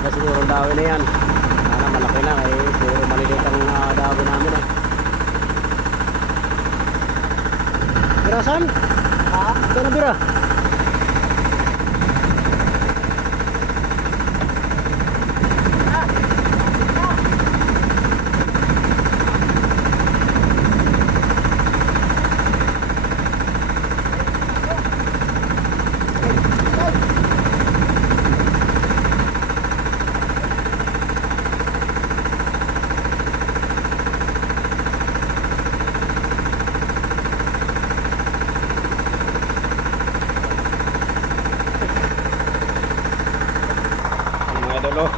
Malaki siguro ang dahon na yan. Sana malaki lang eh. Puro maliliit ang dahon namin eh. Birasan? Ha? Ito na bira. Idol oh.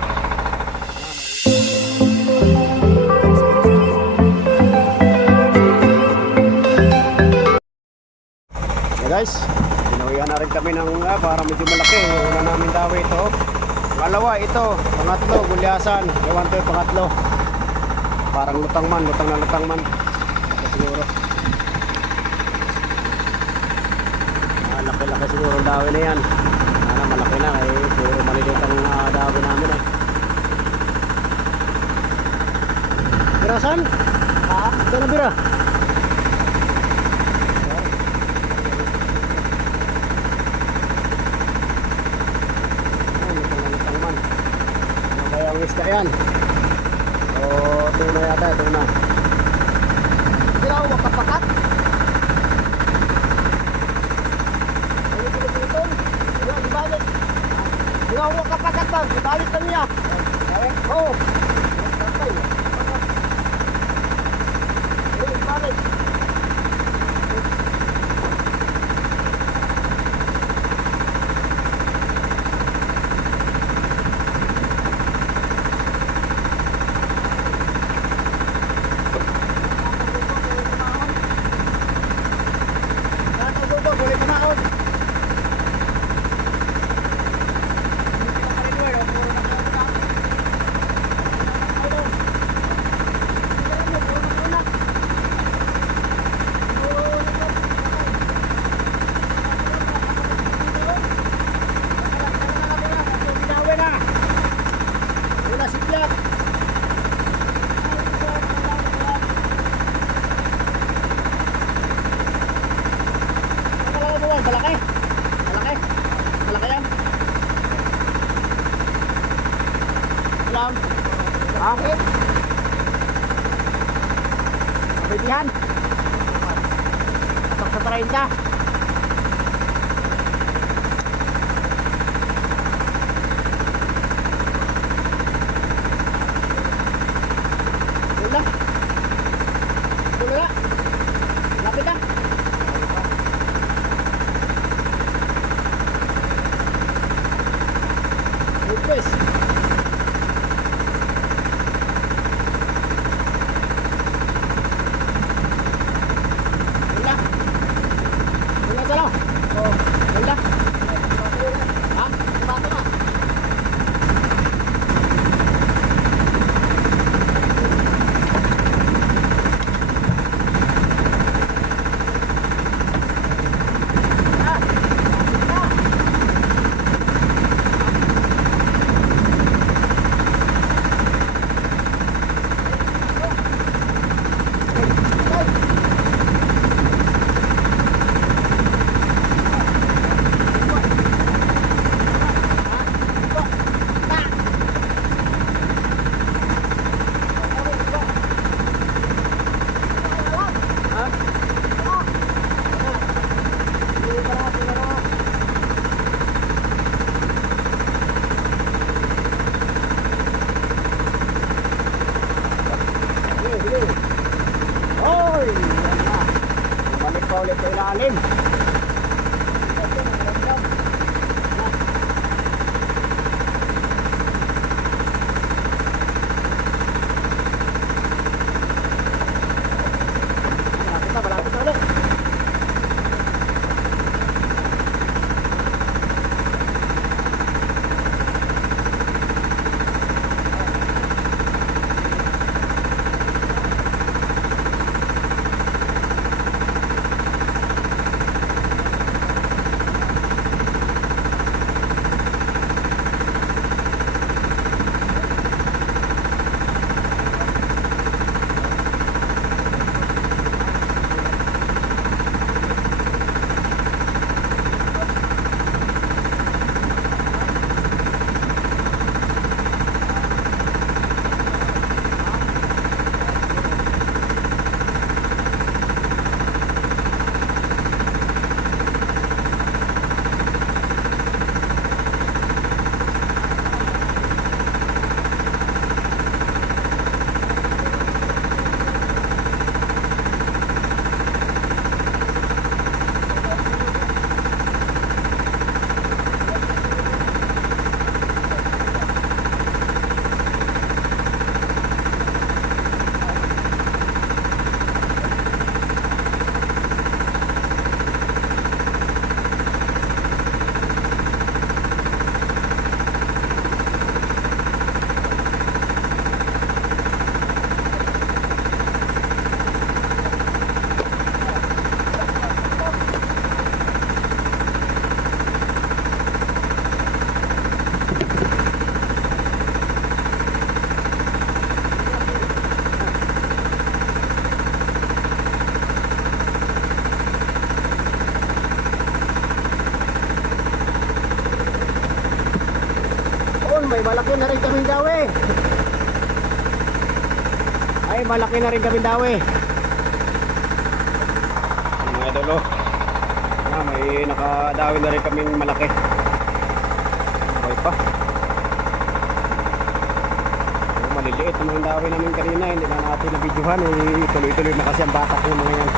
Okay guys, pinuwihan na rin kami ng para medyo malaki. Una namin daw ito. Pangalawa ito, pangatlo, gulyasan. Ewan ko yung pangatlo. Parang lutang man, lutang na lutang man. Ito siguro. Laki-laki siguro ang dahon na yan. Sana malaki na eh. Puro maliliit ang dahon namin eh. Birasan? Ha? Ito na bira. Lutang man. Ano kaya ang isda yan? O tuna yata, tuna. Ikaw, makapakat? Ibalik. Ikaw, makapakat lang. Ibalik lang niya. Oo. Ibalik. Boleh kumaon. Malaki. Malaki. Malaki yan. Alam. Bakit? Kapitihan. Pasok sa 30. Wala. Wala. Lapit na. Pues. Wala. Wala sa lang. Oh, wala. Ha? Bato na. may malaki na rin kaming dawi. Ay, malaki na rin kaming dawi. Mga idol, oh. May nakadawi na rin kaming malaki. Okay pa. Maliliit ang mga dawi namin kanina, hindi na natin na-videohan. Tuloy-tuloy na kasi ang batak ng mga yan.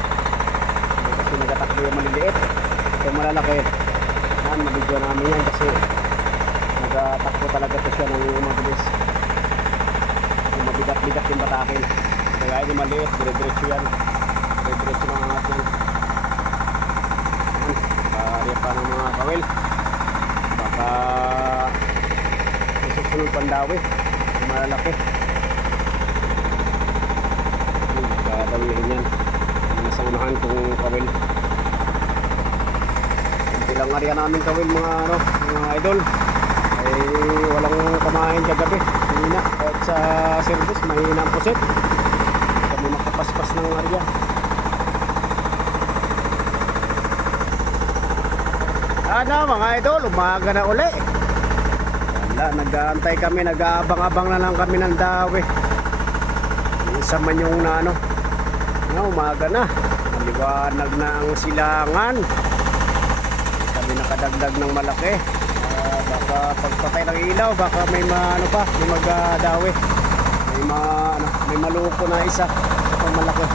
Kasi nagatakbo yung maliliit. Ito yung malalaki. Yan, na-video namin yan kasi nagatakbo talaga ito siya ng mabilis. Yung mabigat-bigat yung batakin. Kaya yung maliit, dire-diretso yan. Dire-diretso ng angat yan. Kaya pa ng mga kawil. Baka susunod pandawi. Malalaki. Kadawihin yan. Nasa unahan kung kawil. Kunti lang area namin kawil mga idol. Ay walang kumain kagabi. Mahina. Kahit sa service mahina ang puset. Kami makapaspas ng area. Ano mga idol, umaga na uli. Wala, nag-aantay kami, nag-aabang-abang na lang kami ng dawi. Isa man yung umaga na. Maliwanag na ang silangan. Kami nakadagdag ng malaki. Baka pagpatay ng ilaw, baka may may magdawi. May maluko na isa. Isa pang malaki.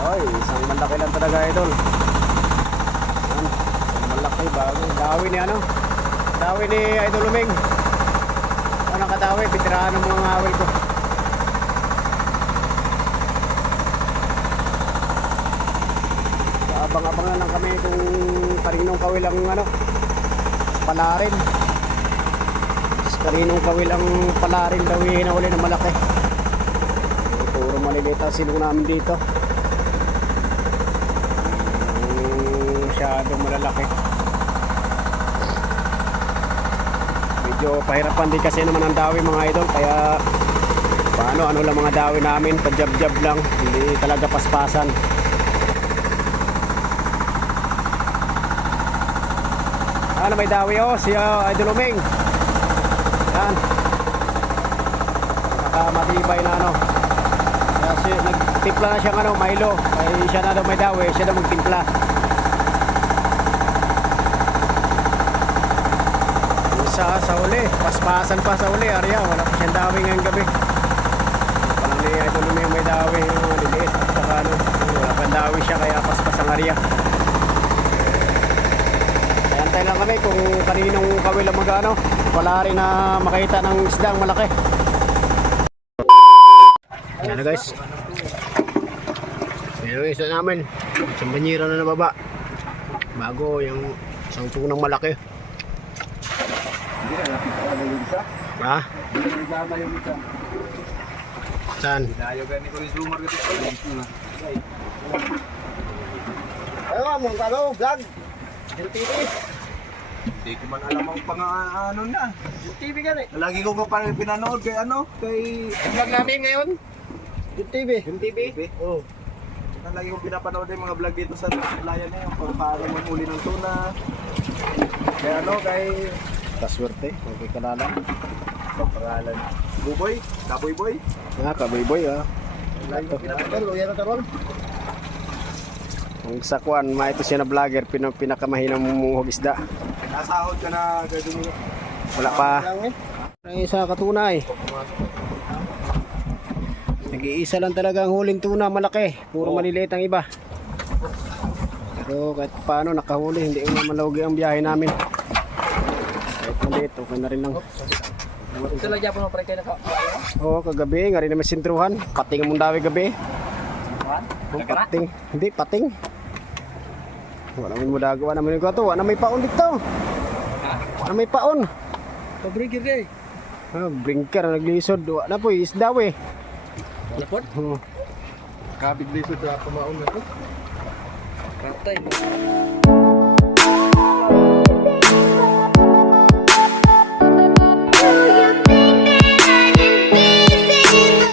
Ay, isang malaki lang talaga idol. Yan, isang malaki bago. Dawi ni Idol Luming. Nakadawi, bitirahan ng mga awil ko. Abang-abang na lang kami kung kaninong kawil ang palarin. Kaninong kawil ang palarin daw hinahuli na malaki. Puro maliliit ang silong namin dito. Masyadong malalaki. Medyo pahirapan din kasi naman ang dawi mga idol, kaya ano lang mga dawi namin, pa-jab-jab lang, hindi talaga paspasan. May dawi si Idol Luming. Yan, matibay na kasi nagtimpla na siyang Milo, ay siya na daw may dawi, siya daw magtimpla. Sa uli, paspasan pa sa uli, Arya, wala pa siyang dawi ngayong gabi. Palang ni Idol Luming may dawi, liliit, at saka wala pa dawi siya, kaya paspas ang Arya. Kaya antay lang kami kung kaninong kawil ang wala rin na makita ng isdang malaki. Ayan na guys, yung isa namin, isang banyira na nababa bago yung isang tunang malaki. Ha? Saan? Ano mong vlog? TV. Hindi ko man alam ang na. TV ka rin. Lagi ko ka parang pinanood kay Vlog namin ngayon. TV. TV? Oo. Lagi kong pinapanood yung mga vlog dito sa layan na yun. Paano mamuli ng tuna. Kay Kaswerte, okay ka na lang. pangalan. Buboy? Kaboy boy? Kaboy Lagi kong pinapanood. Uyan na taron. Ang sakwan, ito siya na vlogger, pinakamahinang mumuhog isda. Nasahod ka na gano'n mo. Wala pa. Ay, sa katunay. Nag-iisa lang talaga ang huling tuna, malaki. Puro maliliit ang iba. Pero kahit paano nakahuli, hindi malawgi ang biyahe namin. Kahit maliit, okay na rin lang. Ito lang Japon mo pre kayo na. Oo, kagabi, nga rin naman sintruhan. Pating mong dawi gabi. Pating, hindi, pating. Wala naman mo dagawa naman yung gato. Wala may paon dito. Wala may paon. Pabringkir kay. Brinker, naglisod. Wala po, isdaw eh. Lapot? Kabig lisod sa pamaon na to. Kaptay.